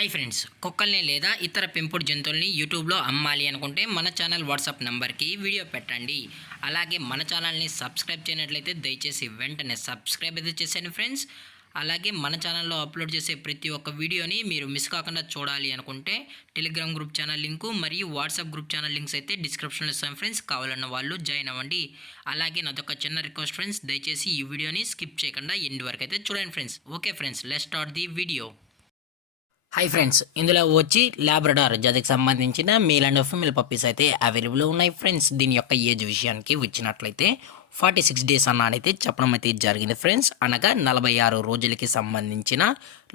Hi friends, కుక్కల్ని లేదా ఇతర పెంపుడు జంతువుల్ని యూట్యూబ్లో అమ్మాలి అనుకుంటే మన ఛానల్ వాట్సాప్ నెంబర్కి వీడియో పెట్టండి. అలాగే మన ఛానల్ని సబ్స్క్రైబ్ చేయనట్లయితే దయచేసి వెంటనే సబ్స్క్రైబ్ అయితే చేసేయండి ఫ్రెండ్స్. అలాగే మన ఛానల్లో అప్లోడ్ చేసే ప్రతి ఒక్క వీడియోని మీరు మిస్ కాకుండా చూడాలి అనుకుంటే టెలిగ్రామ్ గ్రూప్ ఛానల్ లింకు మరియు వాట్సాప్ గ్రూప్ ఛానల్ లింక్స్ అయితే డిస్క్రిప్షన్లో ఇస్తాం ఫ్రెండ్స్. కావాలన్న వాళ్ళు జాయిన్ అవ్వండి. అలాగే నాదొక చిన్న రిక్వెస్ట్ ఫ్రెండ్స్, దయచేసి ఈ వీడియోని స్కిప్ చేయకుండా ఎండ్ వరకు అయితే చూడండి friends. Okay friends, let's start the video. Hi friends, ఇందులో వచ్చి లాబ్రడార్ జాతికి సంబంధించిన మేల్ అండ్ ఫీమేల్ పప్పీస్ అయితే అవైలబుల్ ఉన్నాయి ఫ్రెండ్స్. దీని యొక్క ఏజ్ విషయానికి వచ్చినట్లయితే 46 డేస్ అన్నదైతే చెప్పడం అయితే జరిగింది ఫ్రెండ్స్. అనగా 46 రోజులకి సంబంధించిన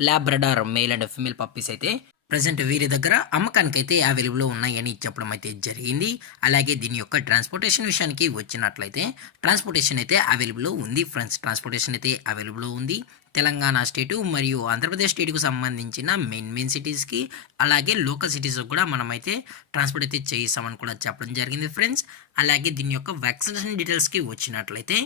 Labrador male and female puppies అయితే ప్రజెంట్ వీరి దగ్గర అమ్మకానికి అయితే అవైలబుల్ ఉన్నాయని చెప్పడం అయితే జరిగింది. అలాగే దీని యొక్క ట్రాన్స్పోర్టేషన్ విషయానికి వచ్చినట్లయితే ట్రాన్స్పోర్టేషన్ అయితే అవైలబుల్ ఉంది ఫ్రెండ్స్. ట్రాన్స్పోర్టేషన్ అయితే అవైలబుల్ ఉంది. తెలంగాణ స్టేటు మరియు ఆంధ్రప్రదేశ్ స్టేట్కు సంబంధించిన మెయిన్ సిటీస్కి అలాగే లోకల్ సిటీస్కి కూడా మనమైతే ట్రాన్స్పోర్ట్ అయితే చేయిస్తామని కూడా చెప్పడం జరిగింది ఫ్రెండ్స్. అలాగే దీని యొక్క వ్యాక్సినేషన్ డీటెయిల్స్కి వచ్చినట్లయితే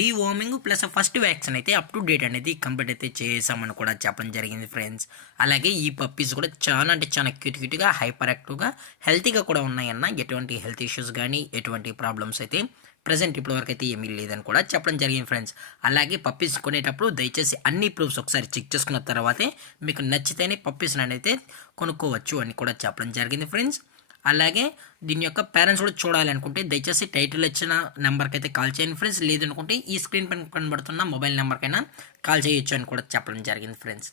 డీవార్మింగ్ ప్లస్ ఫస్ట్ వ్యాక్సిన్ అయితే అప్ టు డేట్ అనేది కంప్లీట్ అయితే చేసామని కూడా చెప్పడం జరిగింది ఫ్రెండ్స్. అలాగే ఈ పప్పీస్ కూడా చాలా అంటే చాలా క్యూట్గా హైపర్ యాక్టివ్గా హెల్తీగా కూడా ఉన్నాయన్న. ఎటువంటి హెల్త్ ఇష్యూస్ కానీ ఎటువంటి ప్రాబ్లమ్స్ అయితే ప్రజెంట్ ఇప్పటివరకు అయితే ఏమీ లేదని కూడా చెప్పడం జరిగింది ఫ్రెండ్స్. అలాగే పప్పీస్ కొనేటప్పుడు దయచేసి అన్ని ప్రూఫ్స్ ఒకసారి చెక్ చేసుకున్న తర్వాతే మీకు నచ్చితేనే పప్పీస్ అయితే కొనుక్కోవచ్చు అని కూడా చెప్పడం జరిగింది ఫ్రెండ్స్. అలాగే దీని యొక్క పేరెంట్స్ కూడా చూడాలనుకుంటే దయచేసి టైటిల్ ఇచ్చిన నెంబర్కి అయితే కాల్ చేయండి ఫ్రెండ్స్. లేదనుకుంటే ఈ స్క్రీన్ పైన కనబడుతున్న మొబైల్ నెంబర్కైనా కాల్ చేయొచ్చు అని కూడా చెప్పడం జరిగింది ఫ్రెండ్స్.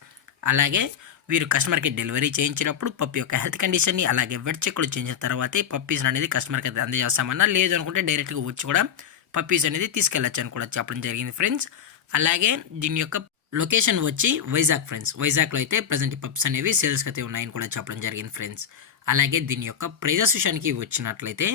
అలాగే వీరు కస్టమర్కి డెలివరీ చేయించినప్పుడు పప్పి యొక్క హెల్త్ కండిషన్ని అలాగే వెట్ చెక్లు చేయించిన తర్వాతే పప్పీస్ అనేది కస్టమర్కి అయితే అందజేస్తామన్నా. లేదు అనుకుంటే డైరెక్ట్గా వచ్చి కూడా పప్పీస్ అనేది తీసుకెళ్ళచ్చు అని కూడా చెప్పడం జరిగింది ఫ్రెండ్స్. అలాగే దీని యొక్క లొకేషన్ వచ్చి వైజాగ్ ఫ్రెండ్స్. వైజాగ్లో అయితే ప్రజెంట్ పప్స్ అనేవి సేల్స్కి అయితే ఉన్నాయని కూడా చెప్పడం జరిగింది ఫ్రెండ్స్. అలాగే దీని యొక్క ప్రైజెస్ విషయానికి వచ్చినట్లయితే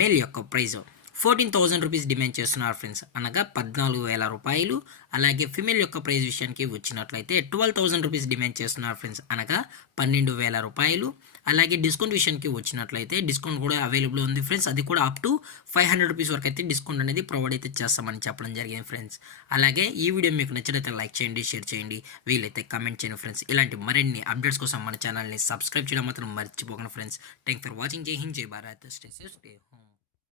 మేల్ యొక్క ప్రైజ్ 14,000 రూపీస్ డిమాండ్ చేస్తున్నారు ఫ్రెండ్స్, అనగా 14,000 రూపాయలు. అలాగే ఫిమేల్ యొక్క ప్రైజ్ విషయానికి వచ్చినట్లయితే 12,000 రూపీస్ డిమాండ్ చేస్తున్నారు ఫ్రెండ్స్, అనగా 12,000 రూపాయలు. అలాగే డిస్కౌంట్ విషయానికి వచ్చినట్లయితే డిస్కౌంట్ కూడా అవైలబుల్ ఉంది ఫ్రెండ్స్. అది కూడా అప్ టు 500 రూపీస్ వరకు అయితే డిస్కౌంట్ అనేది ప్రొవైడ్ అయితే చేస్తామని చెప్పడం జరిగింది ఫ్రెండ్స్. అలాగే ఈ వీడియో మీకు నచ్చినట్లయితే లైక్ చేయండి, షేర్ చేయండి, వీలైతే కామెంట్ చేయండి ఫ్రెండ్స్. ఇలాంటి మరిన్ని అప్డేట్స్ కోసం మన ఛానల్ని సబ్స్క్రైబ్ చేయడం మాత్రం మర్చిపోకండి ఫ్రెండ్స్. Thank for watching. జై హింద్, జై Bharat, stay safe, stay home.